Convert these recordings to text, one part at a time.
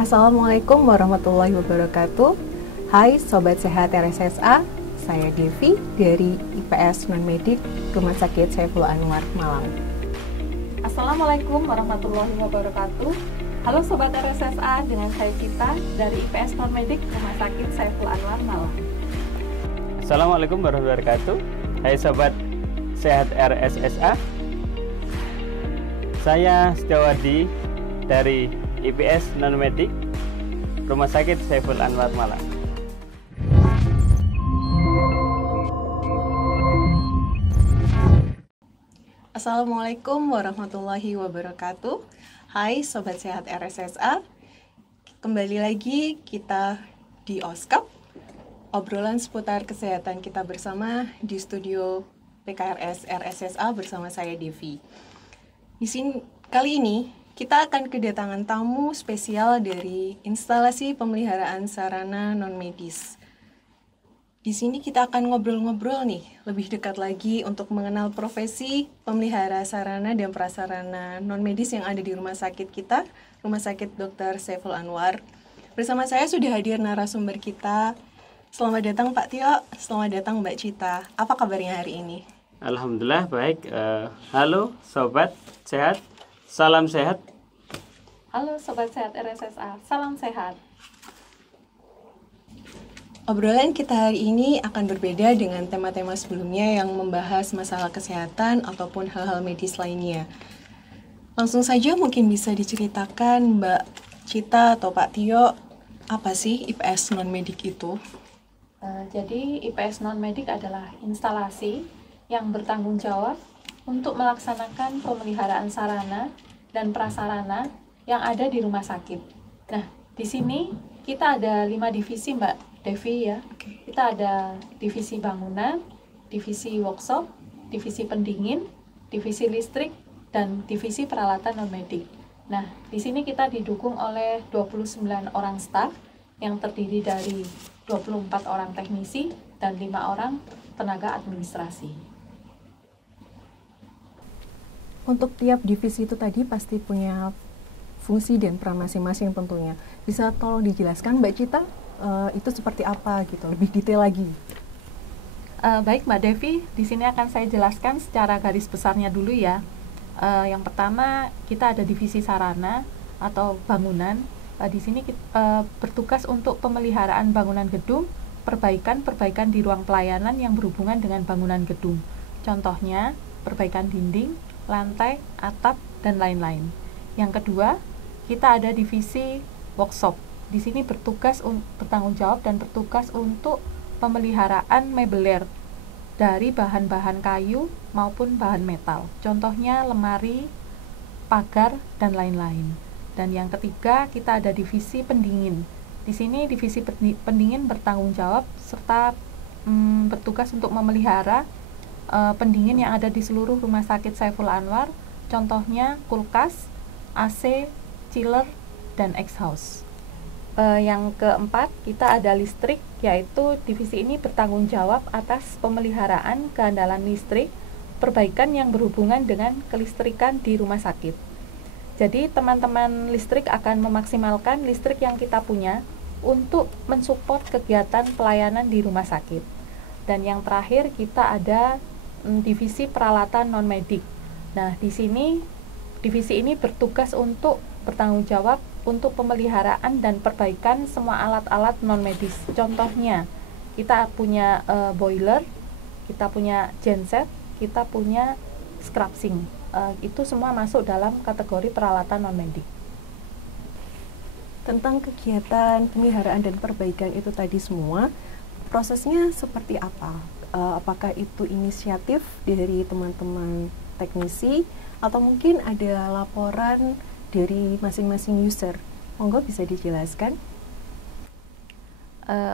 Assalamualaikum warahmatullahi wabarakatuh. Hai Sobat Sehat RSSA, saya Devi dari IPS Non-Medik Rumah Sakit Saiful Anwar, Malang. Assalamualaikum warahmatullahi wabarakatuh. Halo Sobat RSSA, dengan saya Cita dari IPS Non-Medik Rumah Sakit Saiful Anwar, Malang. Assalamualaikum warahmatullahi wabarakatuh. Hai Sobat Sehat RSSA, saya Setiawadi dari IPS Non-Medik Rumah Sakit Saiful Anwar, Malang. Assalamualaikum warahmatullahi wabarakatuh. Hai Sobat Sehat RSSA, kembali lagi kita di OSKAP, obrolan seputar kesehatan kita bersama di studio PKRS RSSA bersama saya Devi. Di sini kali ini kita akan kedatangan tamu spesial dari instalasi pemeliharaan sarana non-medis. Di sini kita akan ngobrol-ngobrol nih, lebih dekat lagi untuk mengenal profesi pemelihara sarana dan prasarana non-medis yang ada di rumah sakit kita, Rumah Sakit Dr. Saiful Anwar. Bersama saya sudah hadir narasumber kita. Selamat datang Pak Tio, selamat datang Mbak Cita. Apa kabarnya hari ini? Alhamdulillah baik. Halo Sobat Sehat, salam sehat. Halo Sobat Sehat RSSA, salam sehat. Obrolan kita hari ini akan berbeda dengan tema-tema sebelumnya yang membahas masalah kesehatan ataupun hal-hal medis lainnya. Langsung saja mungkin bisa diceritakan Mbak Cita atau Pak Tio, apa sih IPS non-medik itu? Jadi IPS Non-Medik adalah instalasi yang bertanggung jawab untuk melaksanakan pemeliharaan sarana dan prasarana yang ada di rumah sakit. Nah, di sini kita ada 5 divisi Mbak Devi ya. Kita ada divisi bangunan, divisi workshop, divisi pendingin, divisi listrik, dan divisi peralatan non-medik. Nah, di sini kita didukung oleh 29 orang staf yang terdiri dari 24 orang teknisi dan 5 orang tenaga administrasi. Untuk tiap divisi itu tadi pasti punya fungsi dan peran masing-masing tentunya. Bisa tolong dijelaskan Mbak Cita, itu seperti apa gitu, lebih detail lagi. Baik Mbak Devi, di sini akan saya jelaskan secara garis besarnya dulu ya. Yang pertama kita ada divisi sarana atau bangunan. Di sini kita bertugas untuk pemeliharaan bangunan gedung, perbaikan di ruang pelayanan yang berhubungan dengan bangunan gedung. Contohnya perbaikan dinding, lantai, atap, dan lain-lain. Yang kedua, kita ada divisi workshop. Di sini bertanggung jawab dan bertugas untuk pemeliharaan mebeler dari bahan-bahan kayu maupun bahan metal. Contohnya lemari, pagar, dan lain-lain. Dan yang ketiga, kita ada divisi pendingin. Di sini divisi pendingin bertanggung jawab serta bertugas untuk memelihara pendingin yang ada di seluruh rumah sakit Saiful Anwar. Contohnya kulkas, AC, chiller, dan exhaust. Yang keempat, kita ada listrik, yaitu divisi ini bertanggung jawab atas pemeliharaan keandalan listrik, perbaikan yang berhubungan dengan kelistrikan di rumah sakit. Jadi teman-teman listrik akan memaksimalkan listrik yang kita punya untuk mensupport kegiatan pelayanan di rumah sakit. Dan yang terakhir kita ada divisi peralatan non-medik. Nah, di sini divisi ini bertugas untuk bertanggung jawab untuk pemeliharaan dan perbaikan semua alat-alat non-medis. Contohnya, kita punya boiler, kita punya genset, kita punya scrubbing. Itu semua masuk dalam kategori peralatan non-medik. Tentang kegiatan pemeliharaan dan perbaikan itu tadi semua, prosesnya seperti apa? Apakah itu inisiatif dari teman-teman teknisi atau mungkin ada laporan dari masing-masing user? Monggo bisa dijelaskan.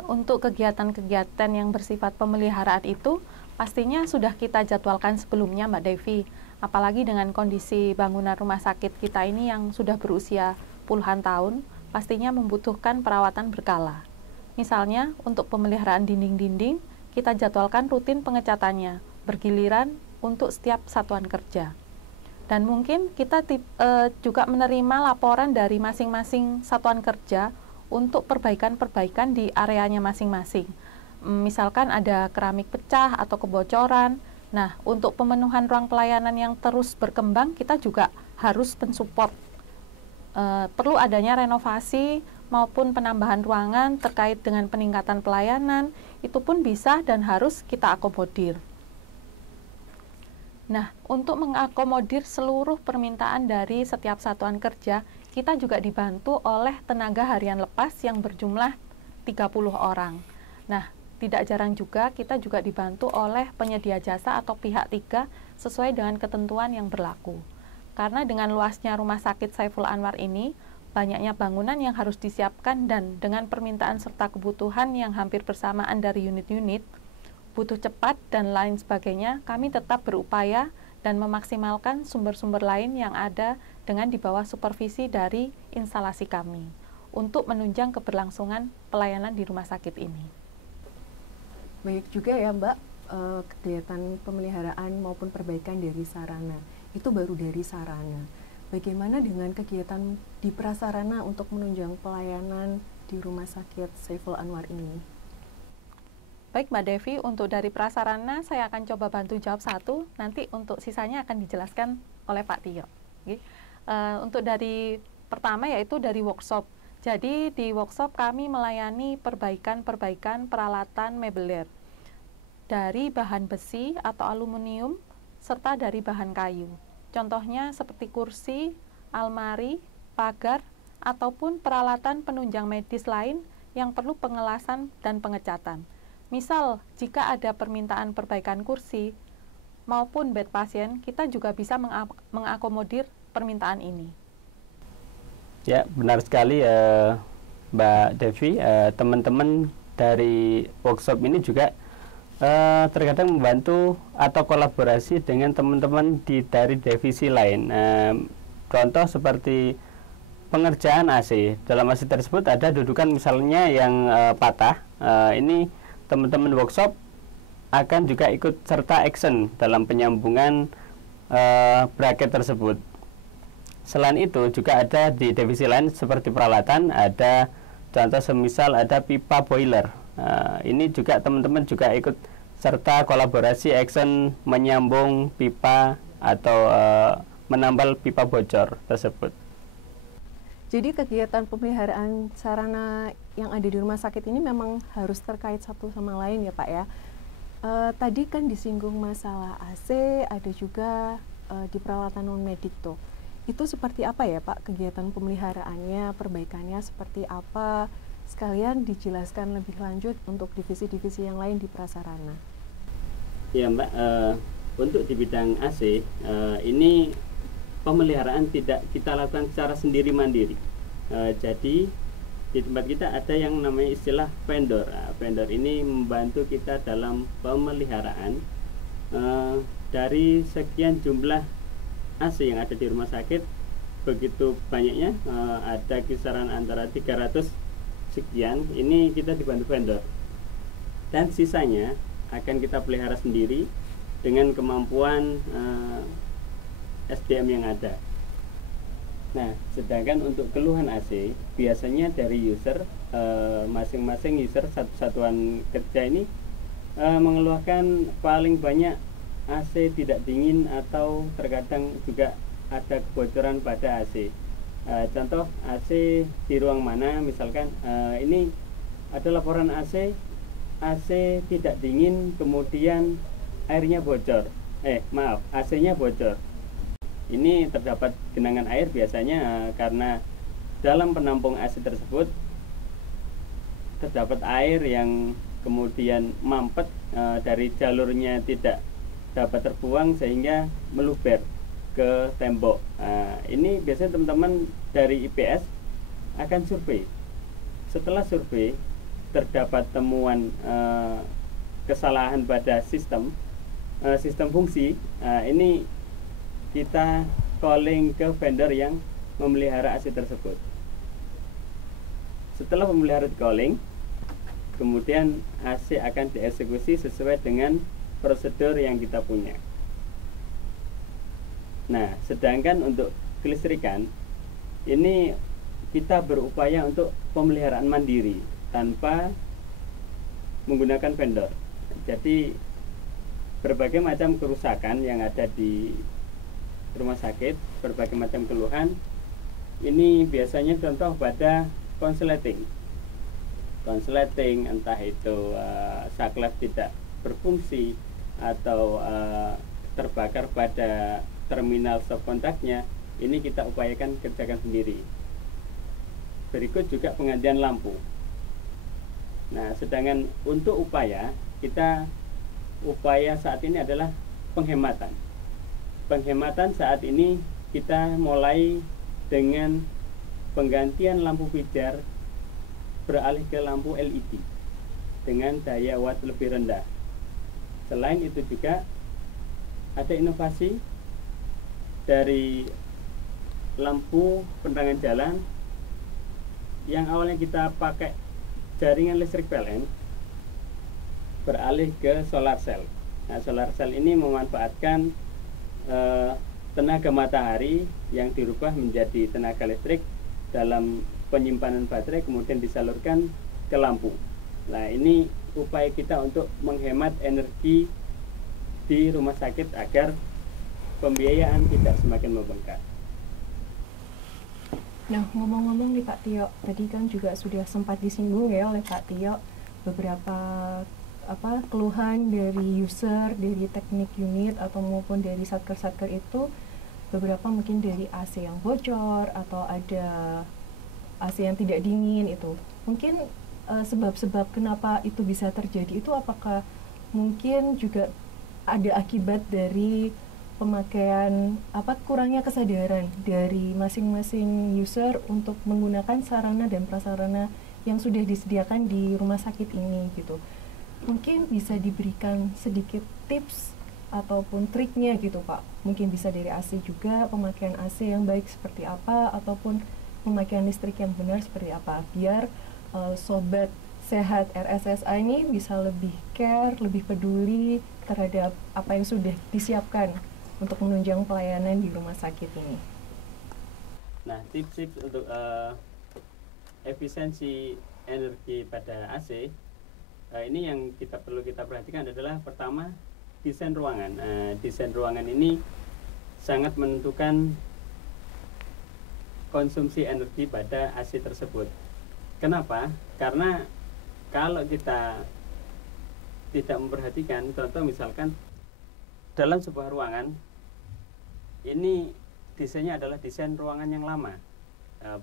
Untuk kegiatan-kegiatan yang bersifat pemeliharaan itu pastinya sudah kita jadwalkan sebelumnya Mbak Devi. Apalagi dengan kondisi bangunan rumah sakit kita ini yang sudah berusia puluhan tahun, pastinya membutuhkan perawatan berkala. Misalnya untuk pemeliharaan dinding-dinding, kita jadwalkan rutin pengecatannya, bergiliran untuk setiap satuan kerja. Dan mungkin kita juga menerima laporan dari masing-masing satuan kerja untuk perbaikan-perbaikan di areanya masing-masing. Misalkan ada keramik pecah atau kebocoran. Nah, untuk pemenuhan ruang pelayanan yang terus berkembang, kita juga harus mensupport. Perlu adanya renovasi maupun penambahan ruangan terkait dengan peningkatan pelayanan, itu pun bisa dan harus kita akomodir. Nah, untuk mengakomodir seluruh permintaan dari setiap satuan kerja, kita juga dibantu oleh tenaga harian lepas yang berjumlah 30 orang. Nah, tidak jarang juga kita juga dibantu oleh penyedia jasa atau pihak tiga sesuai dengan ketentuan yang berlaku. Karena dengan luasnya Rumah Sakit Saiful Anwar ini, banyaknya bangunan yang harus disiapkan dan dengan permintaan serta kebutuhan yang hampir bersamaan dari unit-unit, butuh cepat dan lain sebagainya, kami tetap berupaya dan memaksimalkan sumber-sumber lain yang ada dengan di bawah supervisi dari instalasi kami untuk menunjang keberlangsungan pelayanan di rumah sakit ini. Banyak juga ya Mbak, kegiatan pemeliharaan maupun perbaikan dari sarana. Itu baru dari sarana. Bagaimana dengan kegiatan di prasarana untuk menunjang pelayanan di Rumah Sakit Saiful Anwar ini? Baik Mbak Devi, untuk dari prasarana saya akan coba bantu jawab satu, nanti untuk sisanya akan dijelaskan oleh Pak Tio. Untuk dari pertama yaitu dari workshop. Jadi di workshop kami melayani perbaikan-perbaikan peralatan mebeler dari bahan besi atau aluminium serta dari bahan kayu. Contohnya seperti kursi, almari, pagar, ataupun peralatan penunjang medis lain yang perlu pengelasan dan pengecatan. Misal, jika ada permintaan perbaikan kursi maupun bed pasien, kita juga bisa mengakomodir permintaan ini. Ya, benar sekali Mbak Devi. Teman-teman dari workshop ini juga terkadang membantu atau kolaborasi dengan teman-teman dari divisi lain. Contoh seperti pengerjaan AC. Dalam AC tersebut ada dudukan misalnya yang patah. Ini teman-teman workshop akan juga ikut serta action dalam penyambungan bracket tersebut. Selain itu juga ada di divisi lain seperti peralatan, ada contoh semisal ada pipa boiler. Ini juga teman-teman juga ikut serta kolaborasi action menyambung pipa atau menambal pipa bocor tersebut. Jadi kegiatan pemeliharaan sarana yang ada di rumah sakit ini memang harus terkait satu sama lain ya Pak ya. Tadi kan disinggung masalah AC, ada juga di peralatan non-medik tuh. Itu seperti apa ya Pak kegiatan pemeliharaannya, perbaikannya seperti apa? Sekalian dijelaskan lebih lanjut untuk divisi-divisi yang lain di prasarana. Ya Mbak, untuk di bidang AC ini pemeliharaan tidak kita lakukan secara sendiri mandiri. Jadi di tempat kita ada yang namanya istilah vendor. Vendor ini membantu kita dalam pemeliharaan dari sekian jumlah AC yang ada di rumah sakit. Begitu banyaknya, ada kisaran antara 300 sekian. Ini kita dibantu vendor. Dan sisanya akan kita pelihara sendiri dengan kemampuan SDM yang ada. Nah, sedangkan untuk keluhan AC biasanya dari user, masing-masing user satuan kerja ini mengeluhkan paling banyak AC tidak dingin atau terkadang juga ada kebocoran pada AC. Contoh AC di ruang mana, misalkan ini ada laporan AC tidak dingin, kemudian airnya bocor. AC-nya bocor. Ini terdapat genangan air biasanya karena dalam penampung AC tersebut terdapat air yang kemudian mampet dari jalurnya tidak dapat terbuang sehingga meluber ke tembok. Ini biasanya teman-teman dari IPS akan survei. Setelah survei terdapat temuan kesalahan pada sistem fungsi, ini kita calling ke vendor yang memelihara AC tersebut. Setelah memelihara calling, kemudian AC akan dieksekusi sesuai dengan prosedur yang kita punya. Nah, sedangkan untuk kelistrikan ini kita berupaya untuk pemeliharaan mandiri tanpa menggunakan vendor. Jadi berbagai macam kerusakan yang ada di rumah sakit, berbagai macam keluhan, ini biasanya contoh pada konsleting. Konsleting entah itu saklek tidak berfungsi atau terbakar pada terminal stop kontaknya, ini kita upayakan kerjakan sendiri. Berikut juga penggantian lampu. Nah, sedangkan untuk upaya saat ini adalah penghematan. Penghematan saat ini kita mulai dengan penggantian lampu pijar beralih ke lampu LED dengan daya watt lebih rendah. Selain itu juga ada inovasi dari lampu penerangan jalan yang awalnya kita pakai jaringan listrik PLN beralih ke solar cell. Nah, solar cell ini memanfaatkan tenaga matahari yang dirubah menjadi tenaga listrik dalam penyimpanan baterai kemudian disalurkan ke lampu. Nah, ini upaya kita untuk menghemat energi di rumah sakit agar pembiayaan tidak semakin membengkak. Nah, ngomong-ngomong nih Pak Tio, tadi kan juga sudah sempat disinggung ya oleh Pak Tio beberapa keluhan dari user, dari teknik unit atau maupun dari satker-satker itu, beberapa mungkin dari AC yang bocor atau ada AC yang tidak dingin itu. Mungkin sebab-sebab kenapa itu bisa terjadi itu apakah mungkin juga ada akibat dari pemakaian kurangnya kesadaran dari masing-masing user untuk menggunakan sarana dan prasarana yang sudah disediakan di rumah sakit ini gitu. Mungkin bisa diberikan sedikit tips ataupun triknya gitu Pak. Mungkin bisa dari AC juga, pemakaian AC yang baik seperti apa, ataupun pemakaian listrik yang benar seperti apa, biar sobat sehat RSSA ini bisa lebih care, lebih peduli terhadap apa yang sudah disiapkan untuk menunjang pelayanan di rumah sakit ini. Nah, tips-tips untuk efisiensi energi pada AC ini yang perlu kita perhatikan adalah pertama desain ruangan. Desain ruangan ini sangat menentukan konsumsi energi pada AC tersebut. Kenapa? Karena kalau kita tidak memperhatikan, contoh misalkan dalam sebuah ruangan ini desainnya adalah desain ruangan yang lama,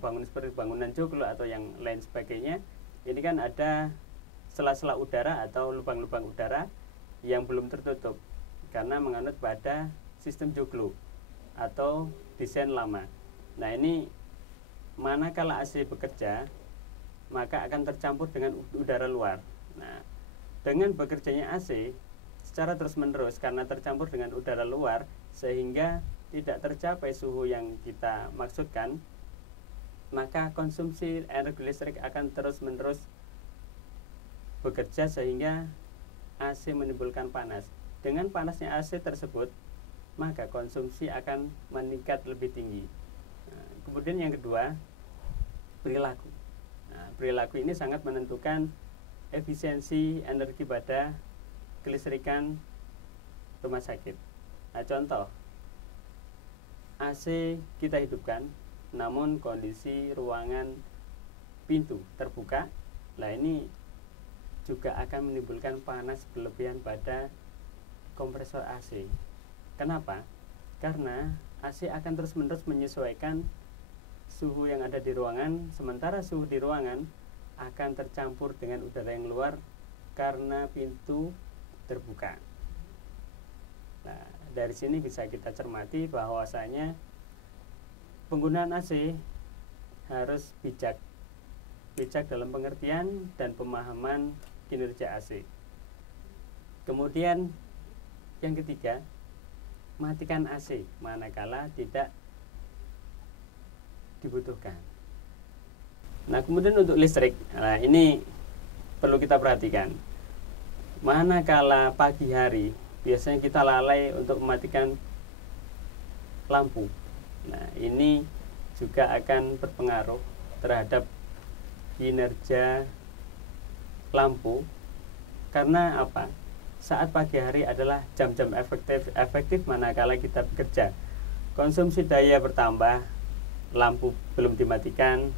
bangunan seperti bangunan joglo atau yang lain sebagainya, ini kan ada sela-sela udara atau lubang-lubang udara yang belum tertutup karena menganut pada sistem joglo atau desain lama. Nah, ini manakala AC bekerja maka akan tercampur dengan udara luar. Nah, dengan bekerjanya AC secara terus-menerus karena tercampur dengan udara luar sehingga tidak tercapai suhu yang kita maksudkan, maka konsumsi energi listrik akan terus-menerus bekerja sehingga AC menimbulkan panas. Dengan panasnya AC tersebut, maka konsumsi akan meningkat lebih tinggi. Nah, kemudian yang kedua, perilaku. Nah, perilaku ini sangat menentukan efisiensi energi pada kelistrikan rumah sakit. Nah, contoh, AC kita hidupkan, namun kondisi ruangan pintu terbuka. Nah, ini juga akan menimbulkan panas berlebihan pada kompresor AC. Kenapa? Karena AC akan terus-menerus menyesuaikan suhu yang ada di ruangan, sementara suhu di ruangan akan tercampur dengan udara yang luar karena pintu terbuka. Nah, dari sini bisa kita cermati bahwasanya penggunaan AC harus bijak dalam pengertian dan pemahaman kinerja AC. Kemudian yang ketiga, matikan AC manakala tidak dibutuhkan. Nah, kemudian untuk listrik, nah ini perlu kita perhatikan. Manakala pagi hari biasanya kita lalai untuk mematikan lampu. Nah, ini juga akan berpengaruh terhadap kinerja lampu. Karena apa? Saat pagi hari adalah jam-jam efektif manakala kita bekerja. Konsumsi daya bertambah, lampu belum dimatikan,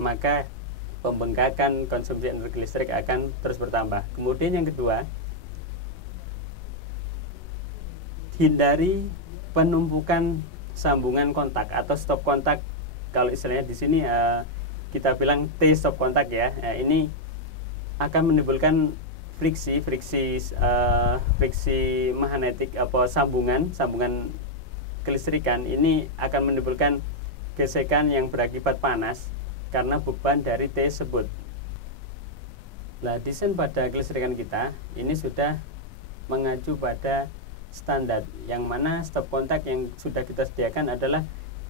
maka pembengkakan konsumsi energi listrik akan terus bertambah. Kemudian yang kedua, hindari penumpukan sambungan kontak atau stop kontak. Kalau istilahnya di sini kita bilang T stop kontak ya. Ini akan menimbulkan friksi magnetik apa sambungan kelistrikan. Ini akan menimbulkan gesekan yang berakibat panas karena beban dari T tersebut. Nah, desain pada kelistrikan kita ini sudah mengacu pada standar, yang mana stop kontak yang sudah kita sediakan adalah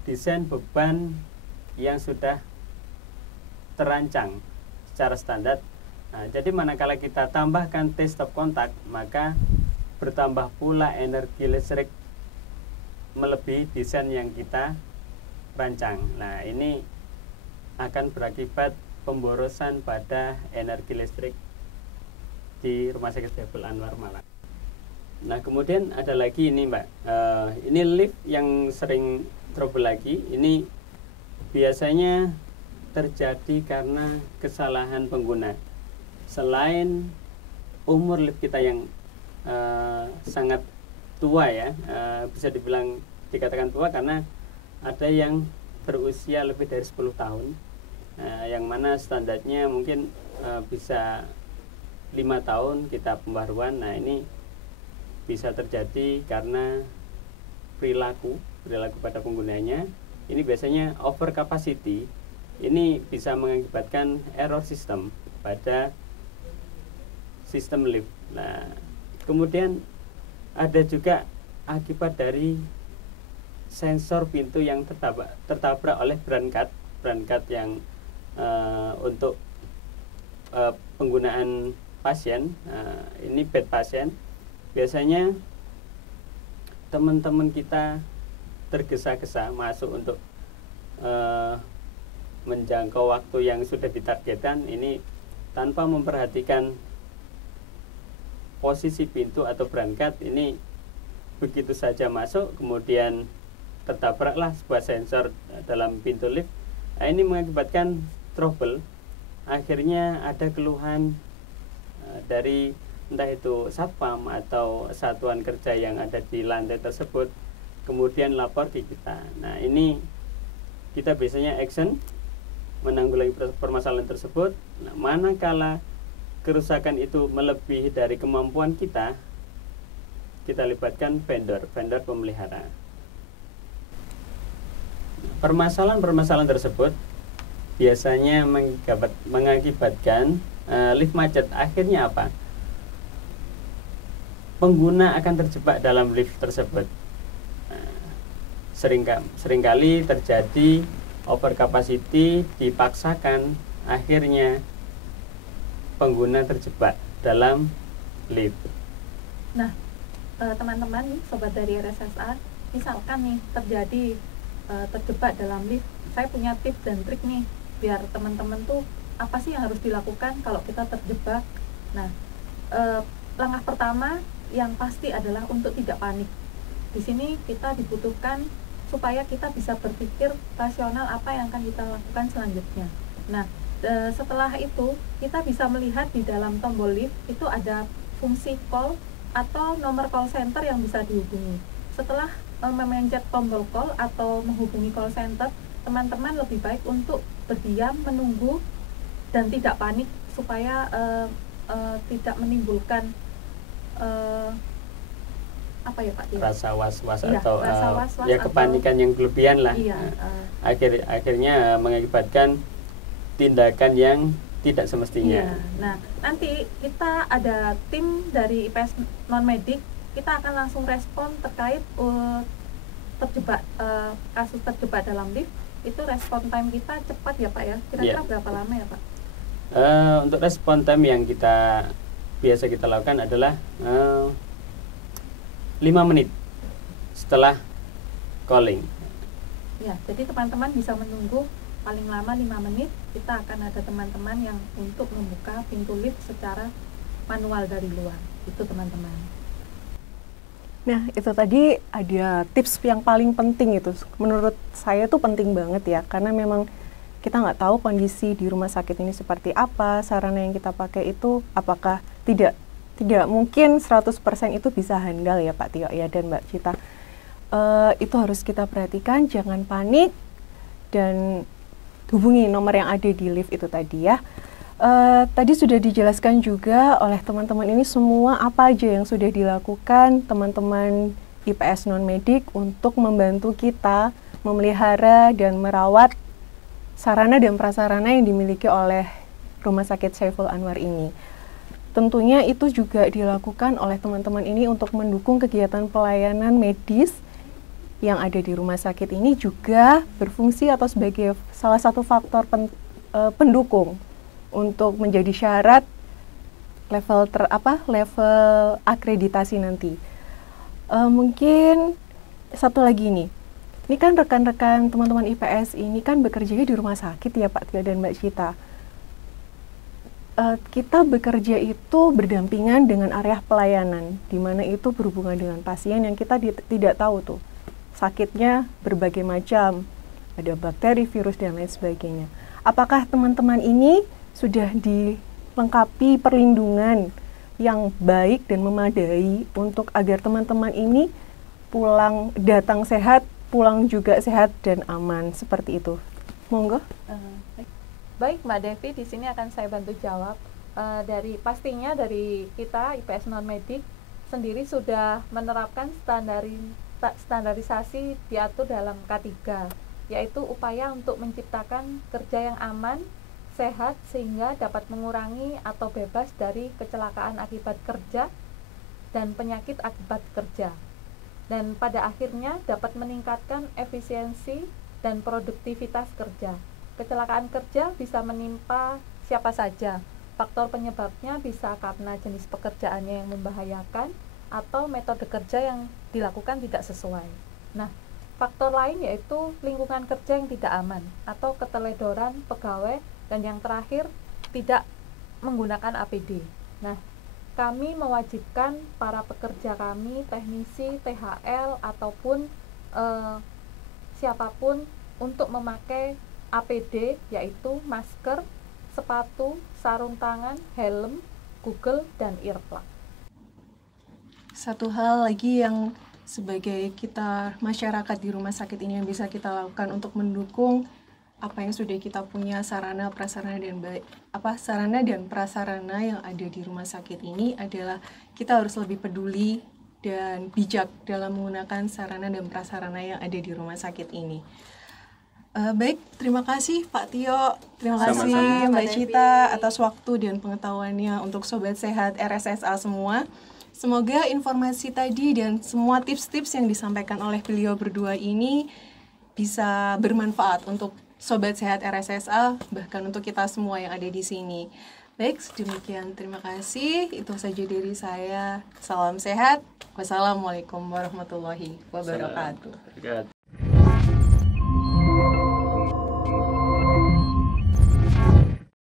desain beban yang sudah terancang secara standar. Nah, jadi manakala kita tambahkan T stop kontak, maka bertambah pula energi listrik melebihi desain yang kita rancang. Nah, ini akan berakibat pemborosan pada energi listrik di Rumah Sakit Saiful Anwar Malang. Nah, kemudian ada lagi ini Mbak, ini lift yang sering trouble lagi. Ini biasanya terjadi karena kesalahan pengguna. Selain umur lift kita yang sangat tua ya, bisa dibilang dikatakan tua karena ada yang berusia lebih dari 10 tahun, yang mana standarnya mungkin bisa 5 tahun kita pembaruan. Nah, ini bisa terjadi karena perilaku pada penggunanya. Ini biasanya over capacity. Ini bisa mengakibatkan error sistem pada sistem lift. Nah, kemudian ada juga akibat dari sensor pintu yang tertabrak oleh berangkat yang untuk penggunaan pasien. Ini bed pasien. Biasanya teman-teman kita tergesa-gesa masuk untuk menjangkau waktu yang sudah ditargetkan, ini tanpa memperhatikan posisi pintu atau berangkat. Ini begitu saja masuk, kemudian tertabraklah sebuah sensor dalam pintu lift. Nah, ini mengakibatkan trouble. Akhirnya ada keluhan dari entah itu satpam atau satuan kerja yang ada di lantai tersebut, kemudian lapor ke kita. Nah, ini kita biasanya action menanggulangi permasalahan tersebut. Nah, manakala kerusakan itu melebihi dari kemampuan kita libatkan vendor pemelihara. Permasalahan tersebut biasanya mengakibatkan lift macet. Akhirnya apa? Pengguna akan terjebak dalam lift tersebut. Seringkali terjadi over capacity, dipaksakan, akhirnya pengguna terjebak dalam lift. Nah, teman-teman, sobat dari RSSA, misalkan nih terjadi terjebak dalam lift, saya punya tips dan trik nih biar teman-teman tuh apa sih yang harus dilakukan kalau kita terjebak. Nah, langkah pertama yang pasti adalah untuk tidak panik. Di sini kita dibutuhkan supaya kita bisa berpikir rasional apa yang akan kita lakukan selanjutnya. Nah, setelah itu kita bisa melihat di dalam tombol lift itu ada fungsi call atau nomor call center yang bisa dihubungi. Setelah memencet tombol call atau menghubungi call center, teman-teman lebih baik untuk berdiam, menunggu, dan tidak panik supaya tidak menimbulkan apa ya Pak? Rasa was-was iya, atau rasa was-was ya kepanikan yang berlebihan lah. Iya, akhirnya mengakibatkan tindakan yang tidak semestinya. Iya. Nah, nanti kita ada tim dari IPS non-medik, kita akan langsung respon terkait kasus terjebak dalam lift. Itu respon time kita cepat ya Pak ya? Kira-kira berapa lama ya Pak? Untuk respon time yang biasa kita lakukan adalah 5 menit setelah calling. Ya, jadi teman-teman bisa menunggu paling lama 5 menit. Kita akan ada teman-teman yang untuk membuka pintu lift secara manual dari luar. Itu teman-teman. Nah, itu tadi ada tips yang paling penting itu. Menurut saya tuh penting banget ya, karena memang kita nggak tahu kondisi di rumah sakit ini seperti apa, sarana yang kita pakai itu apakah tidak mungkin 100% itu bisa handal ya Pak Tio ya dan Mbak Cita. Itu harus kita perhatikan, jangan panik, dan hubungi nomor yang ada di lift itu tadi ya. Tadi sudah dijelaskan juga oleh teman-teman ini semua apa aja yang sudah dilakukan teman-teman IPS non-medik untuk membantu kita memelihara dan merawat sarana dan prasarana yang dimiliki oleh Rumah Sakit Saiful Anwar ini. Tentunya itu juga dilakukan oleh teman-teman ini untuk mendukung kegiatan pelayanan medis yang ada di rumah sakit ini, juga berfungsi atau sebagai salah satu faktor pendukung untuk menjadi syarat level level akreditasi nanti. Mungkin satu lagi nih, ini kan rekan-rekan teman-teman IPS ini kan bekerjanya di rumah sakit ya Pak Tio dan Mbak Cita. Kita bekerja itu berdampingan dengan area pelayanan, di mana itu berhubungan dengan pasien yang kita tidak tahu tuh sakitnya berbagai macam, ada bakteri, virus, dan lain sebagainya. Apakah teman-teman ini sudah dilengkapi perlindungan yang baik dan memadai untuk agar teman-teman ini datang sehat, pulang juga sehat dan aman, seperti itu? Monggo. Baik Mbak Devi, di sini akan saya bantu jawab. Pastinya dari kita IPS non-medik sendiri sudah menerapkan standarisasi diatur dalam K3, yaitu upaya untuk menciptakan kerja yang aman, sehat, sehingga dapat mengurangi atau bebas dari kecelakaan akibat kerja dan penyakit akibat kerja, dan pada akhirnya dapat meningkatkan efisiensi dan produktivitas kerja. Kecelakaan kerja bisa menimpa siapa saja. Faktor penyebabnya bisa karena jenis pekerjaannya yang membahayakan atau metode kerja yang dilakukan tidak sesuai. Nah, faktor lain yaitu lingkungan kerja yang tidak aman atau keteledoran pegawai, dan yang terakhir tidak menggunakan APD. Nah, kami mewajibkan para pekerja kami, teknisi, THL ataupun siapapun untuk memakai APD, yaitu masker, sepatu, sarung tangan, helm, Google, dan earplug. Satu hal lagi yang sebagai kita masyarakat di rumah sakit ini yang bisa kita lakukan untuk mendukung apa yang sudah kita punya sarana dan prasarana yang ada di rumah sakit ini adalah kita harus lebih peduli dan bijak dalam menggunakan sarana dan prasarana yang ada di rumah sakit ini. Baik, terima kasih Pak Tio, terima kasih Mbak Cita atas waktu dan pengetahuannya untuk Sobat Sehat RSSA semua. Semoga informasi tadi dan semua tips-tips yang disampaikan oleh beliau berdua ini bisa bermanfaat untuk Sobat Sehat RSSA, bahkan untuk kita semua yang ada di sini. Baik, demikian. Terima kasih. Itu saja dari saya. Salam sehat. Wassalamualaikum warahmatullahi wabarakatuh.